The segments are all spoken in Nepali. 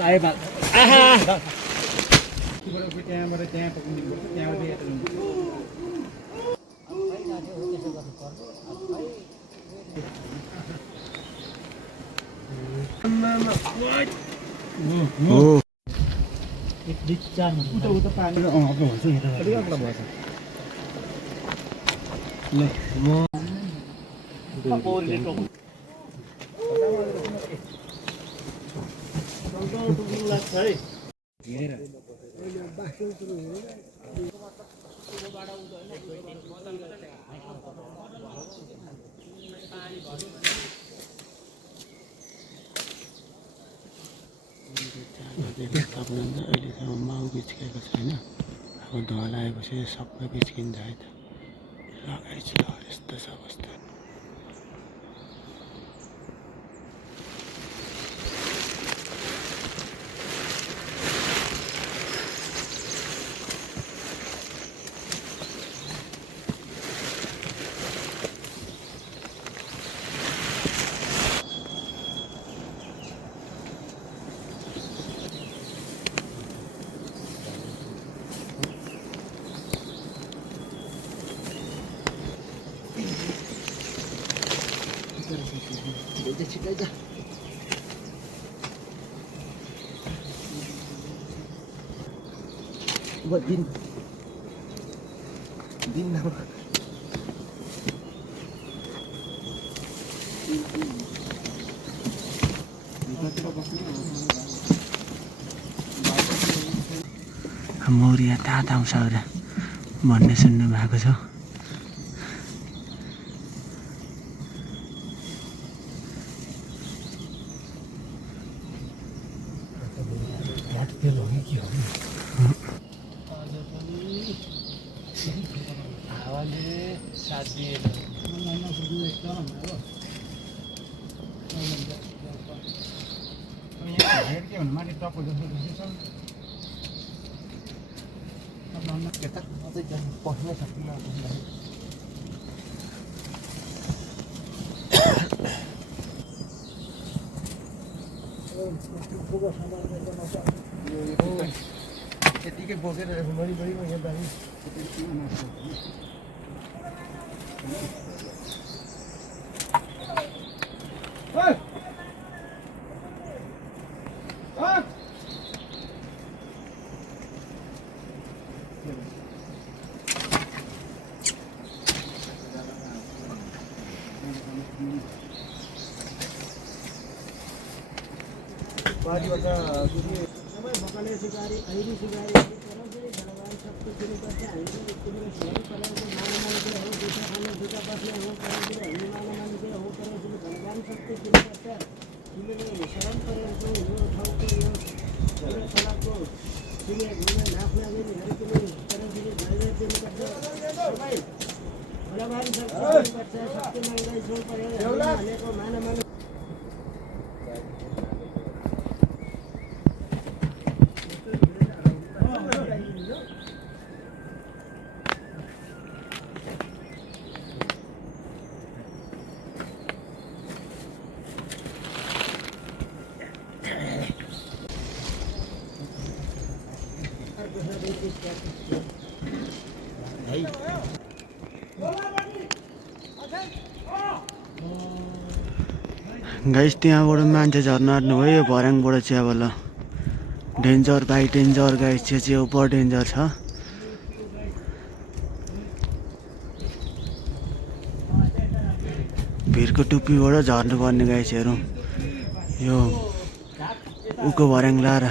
आए बात आहा त्यहाँबाट त्यहाँ पुग्नु पर्छ त्यहाँबाट यता उता पानी अग्लो हुन्छ नि अलि अग्लो भएछ ल म अहिलेसम्म माउ बिच्किएको छैन अब धुवा लागेपछि सबै बिच्किन्छ है त लगाइछु ल यस्तो छ अवस्था छिटै दिन मौरिया ताता आउँछ भन्ने सुन्नु भएको छ माथि टप्पो जस्तो पस्न सक्दिनँ यतिकै बोकेर मरिमरिमा हेर्दा बकाले सिकारी खैरी सिकारी भगवान सबको दिनुपर्छ हामीले तिम्रो सेवा कलाको मानमानतिर हो दुःख खाने दुःख बस्ने हो परतिर हामी मानमानतिर हो परतिर भगवान सबको दिनुपर्छ तिमीले शरण परेको यो ठाउँको यो कलाको तिमीले घुम्न नाच्न दिनेहरू तिमीले परतिर जय दिनुपर्छ सबै भगवान सबको दिनुपर्छ सत्य माग्दैछौ पऱ्यो भनेको मानमान गाइस त्यहाँबाट मान्छे झर्न आँट्नु भयो भर्याङबाट चाहिँ अब ल डेन्जर भाइ डेन्जर गाइस चाहिँ ओभर डेन्जर छ भिरको टुप्पीबाट झर्नुपर्ने गाइसहरू यो उको भर्याङ लाएर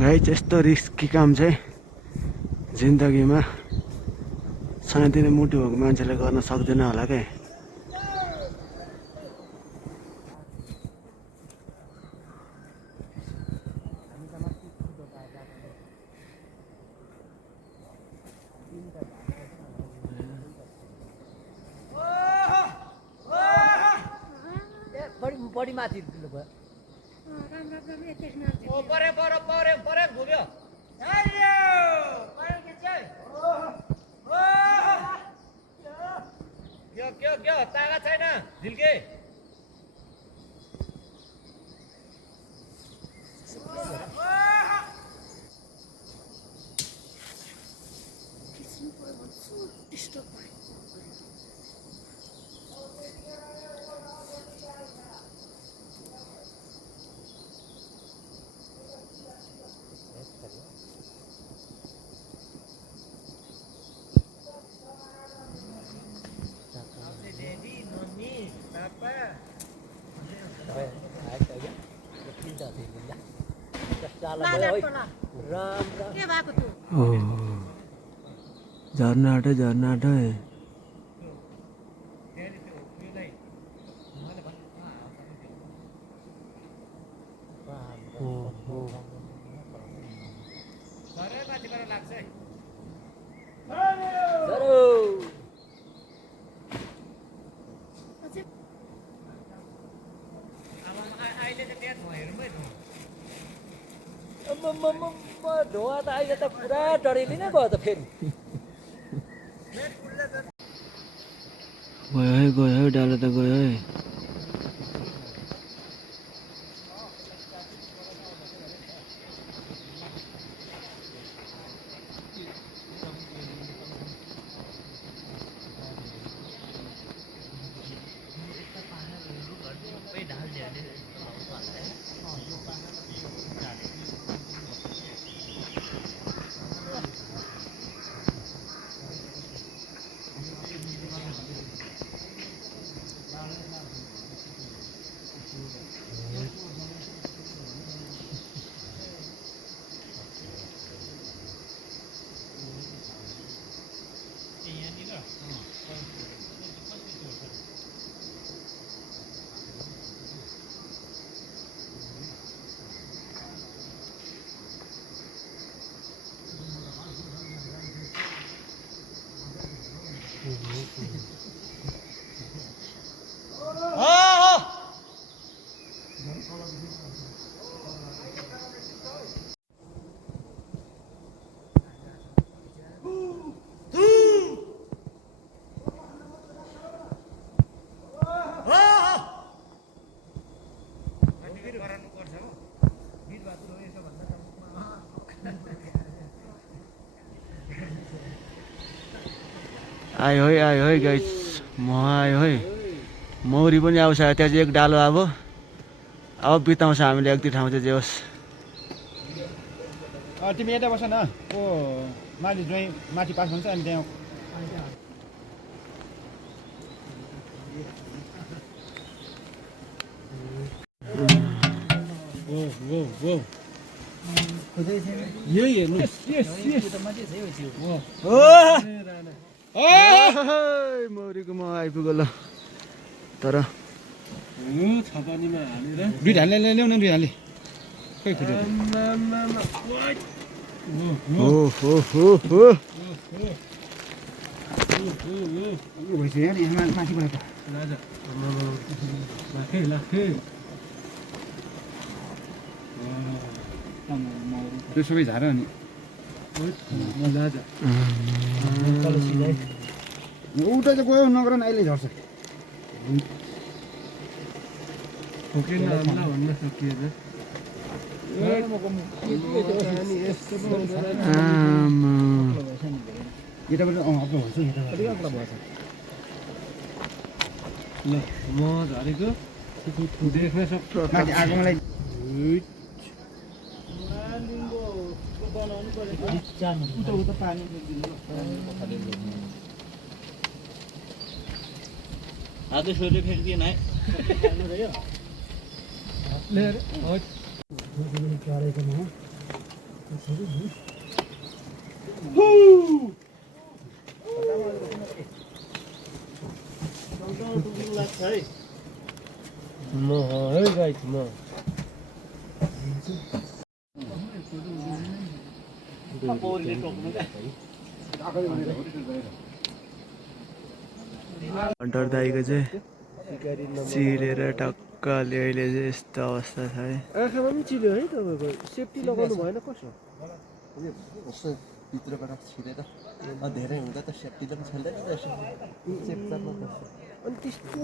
गाइस यस्तो रिस्की काम चाहिँ जिन्दगीमा सानोतिनो मुटु भएको मान्छेले गर्न सक्दैन होला के। बढी माथि भयो ओ परे परे परे परे घुम्यो आइयो परे के चाहिँ क्या तागत छैन झिल्के झर्ना आँटो है। धुवा त अहिले त पुरा डढेली नै भयो त फेरि गयो है डालो त गयो है। आयो है गाइस म आयो है। मौरी पनि आउँछ त्यहाँ चाहिँ एक डालो अब बिताउँछ हामीले एक दुई ठाउँ चाहिँ जे होस्। तिमी यता बस न ओ माथि ज्वाइँ माथि पास भन्छ अनि त्यहाँ यही हेर्नु मौरीको म आइपुग्यो ल। तर दुई ढालले ल्याउ न दुई ढालले खै खुट्यो भइसक्यो यार यहाँ माथिबाट त्यो सबै झार अनि उता चाहिँ गयो नगर न अहिले झर्छ यताबाट अग्लो भन्छ यताबाट भएछ ल म झरेको देख्न सक्छु माथि आगोलाई उता पानी आधो छोरीले फेरिदिएन है म है गाइस म हन्टर दाइको चाहिँ चिरेर टक्क अहिले चाहिँ यस्तो अवस्था छ है। आँखामा पनि चिल्यो है तपाईँको सेफ्टी लगाउनु भएन कसो यसो भित्रबाट छिरेर धेरै हुँदा त सेफ्टीले पनि छैन नि त यसो चेपचापमा बस्छ अनि त्यस्तो